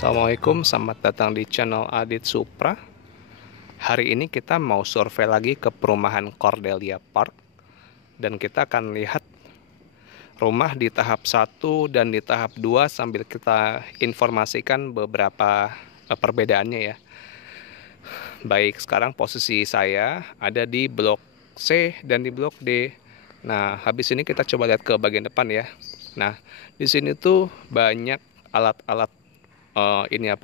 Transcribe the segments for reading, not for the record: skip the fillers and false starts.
Assalamualaikum, selamat datang di channel Adit Supra. Hari ini kita mau survei lagi ke perumahan Cordelia Park. Dan kita akan lihat rumah di tahap 1 dan di tahap 2 sambil kita informasikan beberapa perbedaannya ya. Baik, sekarang posisi saya ada di blok C dan di blok D. Nah, habis ini kita coba lihat ke bagian depan ya. Nah, di sini tuh banyak alat-alat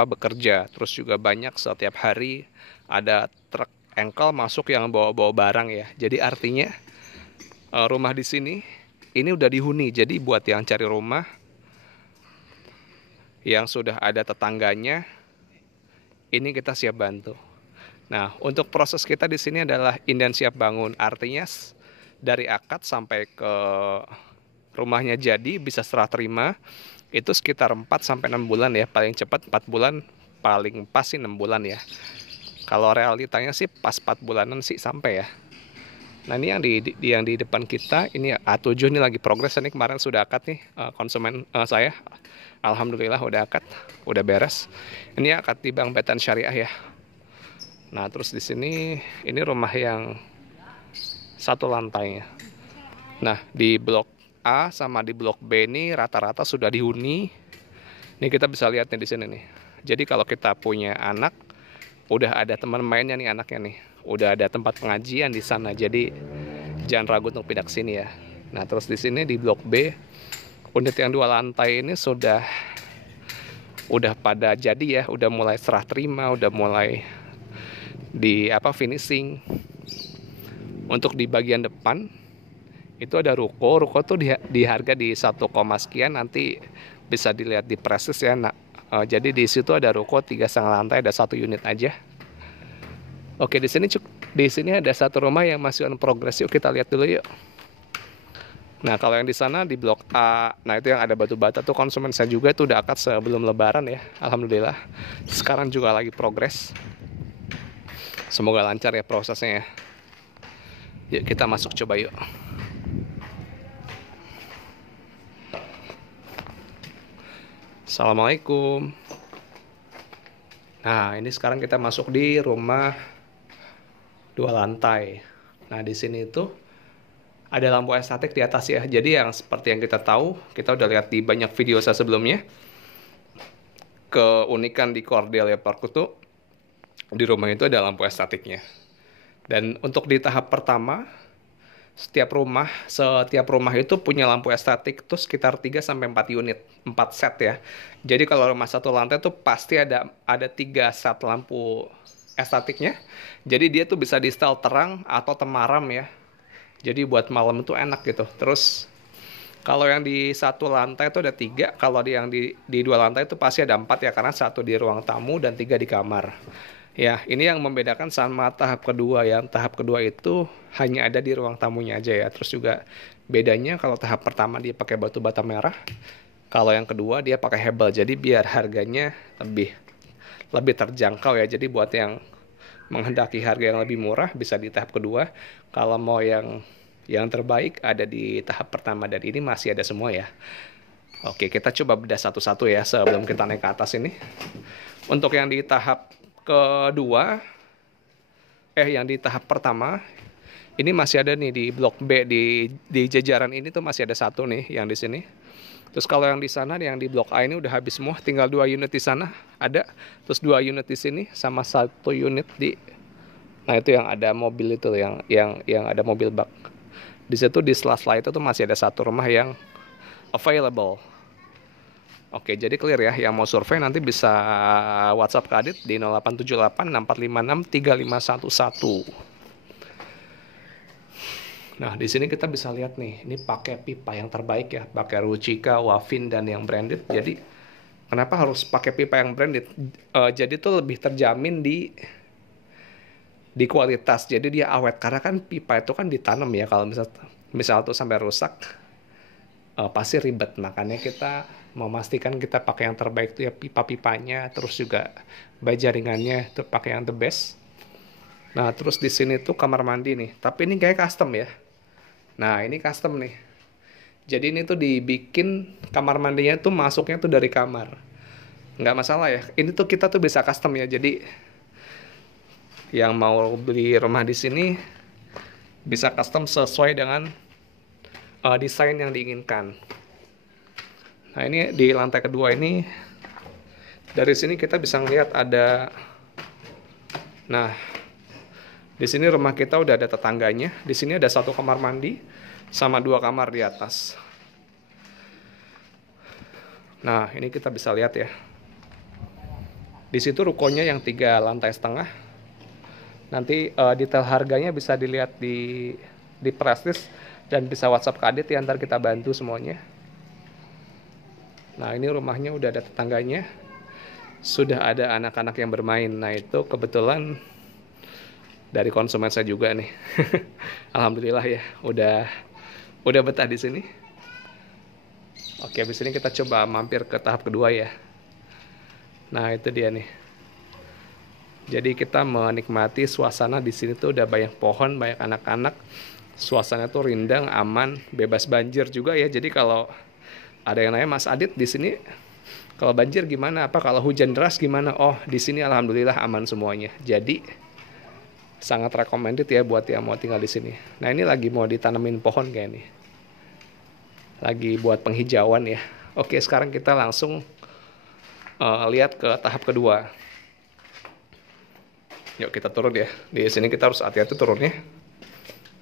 bekerja. Terus juga banyak setiap hari ada truk engkel masuk yang bawa-bawa barang ya. Jadi artinya rumah di sini ini udah dihuni. Jadi buat yang cari rumah yang sudah ada tetangganya, ini kita siap bantu. Nah, untuk proses kita di sini adalah inden siap bangun. Artinya dari akad sampai ke rumahnya jadi bisa serah terima itu sekitar 4-6 bulan ya. Paling cepat 4 bulan, paling pas sih 6 bulan ya. Kalau realitanya sih pas 4 bulanan sih sampai ya. Nah, ini yang di depan kita ini A7 ini lagi progres. Ini kemarin sudah akad nih konsumen saya. Alhamdulillah udah akad, udah beres. Ini akad di Bank Betan Syariah ya. Nah, terus di sini ini rumah yang satu lantainya. Nah, di blok A sama di blok B ini rata-rata sudah dihuni. Ini kita bisa lihat nih di sini nih. Jadi kalau kita punya anak, udah ada teman mainnya nih anaknya nih. Udah ada tempat pengajian di sana. Jadi jangan ragu untuk pindah ke sini ya. Nah, terus di sini di blok B, unit yang 2 lantai ini udah pada jadi ya, udah mulai serah terima, udah mulai di finishing. Untuk di bagian depan itu ada ruko tuh di harga di 1, sekian, nanti bisa dilihat di presis ya. Nah, jadi di situ ada ruko 3,5 lantai, ada 1 unit aja. Oke, di sini ada satu rumah yang masih on progress. Yuk kita lihat dulu yuk. Nah, kalau yang di sana di blok A, nah itu yang ada batu bata tuh konsumen saya juga tuh udah akad sebelum lebaran ya. Alhamdulillah. Sekarang juga lagi progress. Semoga lancar ya prosesnya ya. Yuk kita masuk coba yuk. Assalamualaikum. Nah, ini sekarang kita masuk di rumah 2 lantai. Nah, di sini itu ada lampu estetik di atas ya. Jadi yang seperti yang kita tahu, kita udah lihat di banyak video saya sebelumnya. Keunikan di Cordelia Park itu di rumah itu ada lampu estetiknya. Dan untuk di tahap pertama, setiap rumah itu punya lampu estetik tuh sekitar 3-4 unit, 4 set ya. Jadi kalau rumah satu lantai tuh pasti ada 3 set lampu estetiknya. Jadi dia tuh bisa di setel terang atau temaram ya. Jadi buat malam itu enak gitu. Terus kalau yang di satu lantai itu ada 3, kalau yang di 2 lantai itu pasti ada 4 ya, karena 1 di ruang tamu dan 3 di kamar. Ya, ini yang membedakan sama tahap kedua. Yang tahap kedua itu hanya ada di ruang tamunya aja ya. Terus juga bedanya kalau tahap pertama dia pakai batu bata merah, kalau yang kedua dia pakai hebel. Jadi biar harganya lebih terjangkau ya. Jadi buat yang menghendaki harga yang lebih murah bisa di tahap kedua. Kalau mau yang terbaik ada di tahap pertama, dan ini masih ada semua ya. Oke, kita coba bedah satu-satu ya sebelum kita naik ke atas ini. Untuk yang di tahap kedua, yang di tahap pertama ini masih ada nih di blok B, di jajaran ini tuh masih ada 1 nih yang di sini. Terus kalau yang di sana, yang di blok A ini udah habis semua, tinggal 2 unit di sana ada, terus 2 unit di sini sama 1 unit nah itu yang ada mobil itu, yang ada mobil bak. Di situ di sela-sela itu tuh masih ada 1 rumah yang available. Oke, jadi clear ya. Yang mau survei nanti bisa WhatsApp ke Adit di 0878 6456 3511. Nah, di sini kita bisa lihat nih, ini pakai pipa yang terbaik ya, pakai Ruchika, Wavin, dan yang branded. Jadi kenapa harus pakai pipa yang branded? Jadi tuh lebih terjamin di kualitas. Jadi dia awet, karena kan pipa itu kan ditanam ya. Kalau misal tuh sampai rusak, pasti ribet. Makanya kita memastikan kita pakai yang terbaik tuh ya, pipa-pipanya, terus juga bajaringannya itu pakai yang the best. Nah, terus di sini tuh kamar mandi nih, tapi ini kayak custom ya. Nah, ini custom nih. Jadi ini tuh dibikin kamar mandinya tuh masuknya tuh dari kamar. nggak masalah ya. Ini tuh kita tuh bisa custom ya. Jadi yang mau beli rumah di sini bisa custom sesuai dengan desain yang diinginkan. Nah ini di lantai kedua ini, dari sini kita bisa ngeliat ada, nah di sini rumah kita udah ada tetangganya. Di sini ada 1 kamar mandi sama 2 kamar di atas. Nah ini kita bisa lihat ya. Di situ rukonya yang 3 lantai setengah. Nanti detail harganya bisa dilihat di prestis dan bisa WhatsApp ke Adit ya, ntar kita bantu semuanya. Nah ini rumahnya udah ada tetangganya, sudah ada anak-anak yang bermain. Nah itu kebetulan dari konsumen saya juga nih. Alhamdulillah ya, udah betah di sini. Oke, habis ini kita coba mampir ke tahap kedua ya. Nah itu dia nih. Jadi kita menikmati suasana di sini tuh udah banyak pohon, banyak anak-anak. Suasana tuh rindang, aman, bebas banjir juga ya. Jadi kalau ada yang nanya, Mas Adit di sini kalau banjir gimana? Apa kalau hujan deras gimana? Oh, di sini alhamdulillah aman semuanya. Jadi sangat recommended ya buat yang mau tinggal di sini. Nah, ini lagi mau ditanemin pohon kayak nih. Lagi buat penghijauan ya. Oke, sekarang kita langsung lihat ke tahap kedua. Yuk kita turun ya. Di sini kita harus hati-hati turunnya.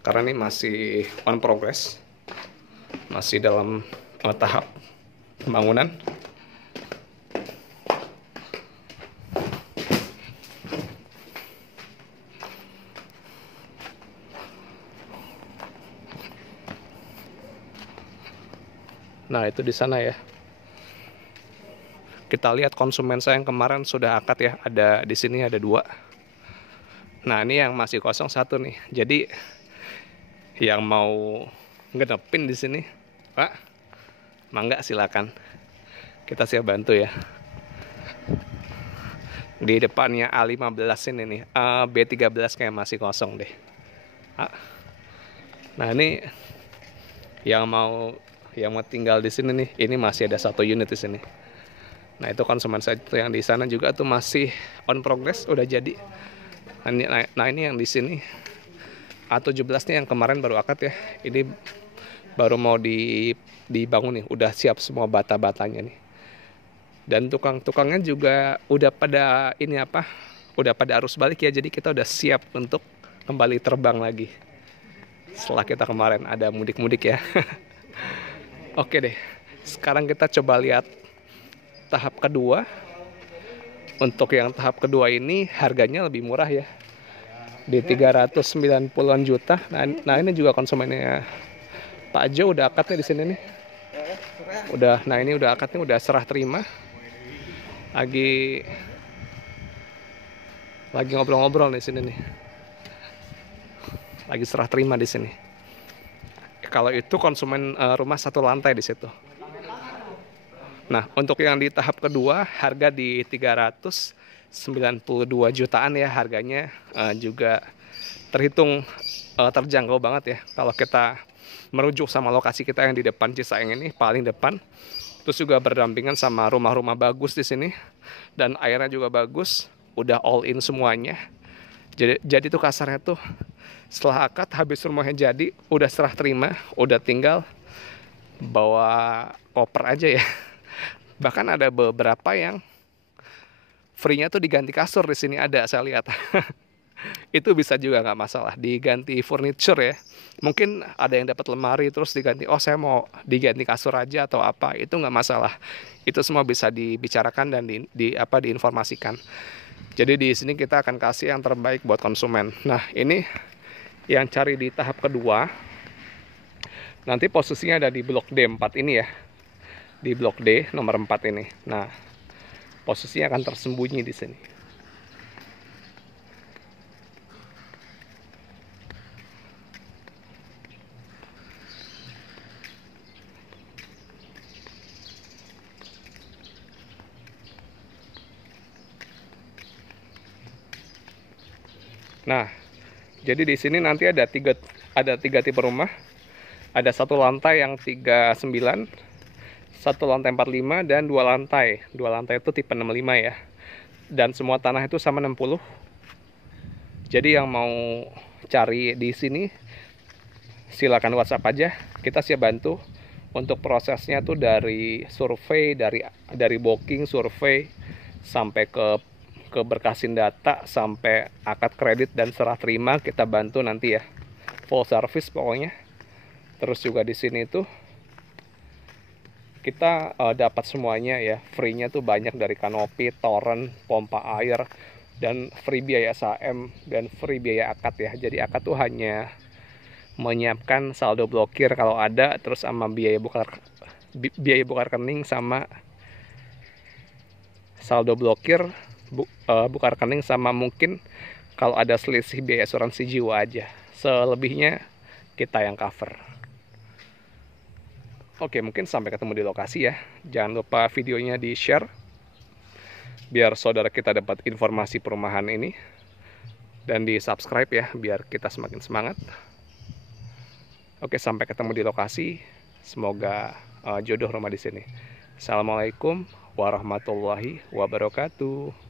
Karena ini masih on progress. Masih dalam tahap pembangunan. Nah itu di sana ya. Kita lihat konsumen saya yang kemarin sudah akad ya. Ada di sini ada 2. Nah ini yang masih kosong 1 nih. Jadi yang mau ngenepin di sini, Pak, mangga silakan. Kita siap bantu ya. Di depannya A15 ini nih, B13 kayak masih kosong deh. Nah ini yang mau tinggal di sini nih, ini masih ada 1 unit di sini. Nah itu konsumen saya yang di sana juga tuh masih on progress, udah jadi. Nah ini yang di sini A17 nih yang kemarin baru akad ya. Ini baru mau dibangun nih, udah siap semua bata-batanya nih. Dan tukang-tukangnya juga udah pada udah pada arus balik ya. Jadi kita udah siap untuk kembali terbang lagi setelah kita kemarin ada mudik-mudik ya. Oke deh, sekarang kita coba lihat tahap kedua. Untuk yang tahap kedua ini harganya lebih murah ya, di 390-an juta. Nah ini juga konsumennya Pak Jo udah akadnya di sini nih. Nah ini udah akadnya, udah serah terima. Lagi ngobrol-ngobrol di sini nih. Lagi serah terima di sini. Kalau itu konsumen rumah 1 lantai di situ. Nah, untuk yang di tahap kedua harga di 392 jutaan ya harganya, juga terhitung terjangkau banget ya. Kalau kita merujuk sama lokasi kita yang di depan Cisayong ini, paling depan. Terus juga berdampingan sama rumah-rumah bagus di sini. Dan airnya juga bagus, udah all in semuanya. Jadi tuh kasarnya tuh setelah akad, habis rumahnya jadi, udah serah terima, udah tinggal bawa koper aja ya. Bahkan ada beberapa yang free-nya tuh diganti kasur di sini ada, saya lihat. Itu bisa juga nggak masalah, diganti furniture ya. Mungkin ada yang dapat lemari terus diganti, oh saya mau diganti kasur aja atau apa, itu nggak masalah. Itu semua bisa dibicarakan dan diinformasikan. Jadi di sini kita akan kasih yang terbaik buat konsumen. Nah ini yang cari di tahap kedua, nanti posisinya ada di blok D4 ini ya, di blok D nomor 4 ini. Nah posisinya akan tersembunyi di sini. Nah, jadi di sini nanti ada tiga tipe rumah. Ada 1 lantai yang 39, satu lantai 45 dan dua lantai. Dua lantai itu tipe 65 ya. Dan semua tanah itu sama 60. Jadi yang mau cari di sini silakan WhatsApp aja. Kita siap bantu. Untuk prosesnya tuh dari survei, dari booking, survei sampai ke berkasin data, sampai akad kredit dan serah terima kita bantu nanti ya. Full service pokoknya. Terus juga di sini tuh kita dapat semuanya ya. Free-nya tuh banyak, dari kanopi, toren, pompa air, dan free biaya SAM dan free biaya akad ya. Jadi akad tuh hanya menyiapkan saldo blokir kalau ada, terus sama biaya buka rekening, sama saldo blokir, buka rekening, sama mungkin kalau ada selisih biaya asuransi jiwa aja. Selebihnya kita yang cover. Oke, mungkin sampai ketemu di lokasi ya. Jangan lupa videonya di share biar saudara kita dapat informasi perumahan ini, dan di subscribe ya biar kita semakin semangat. Oke, sampai ketemu di lokasi. Semoga jodoh rumah di sini. Assalamualaikum warahmatullahi wabarakatuh.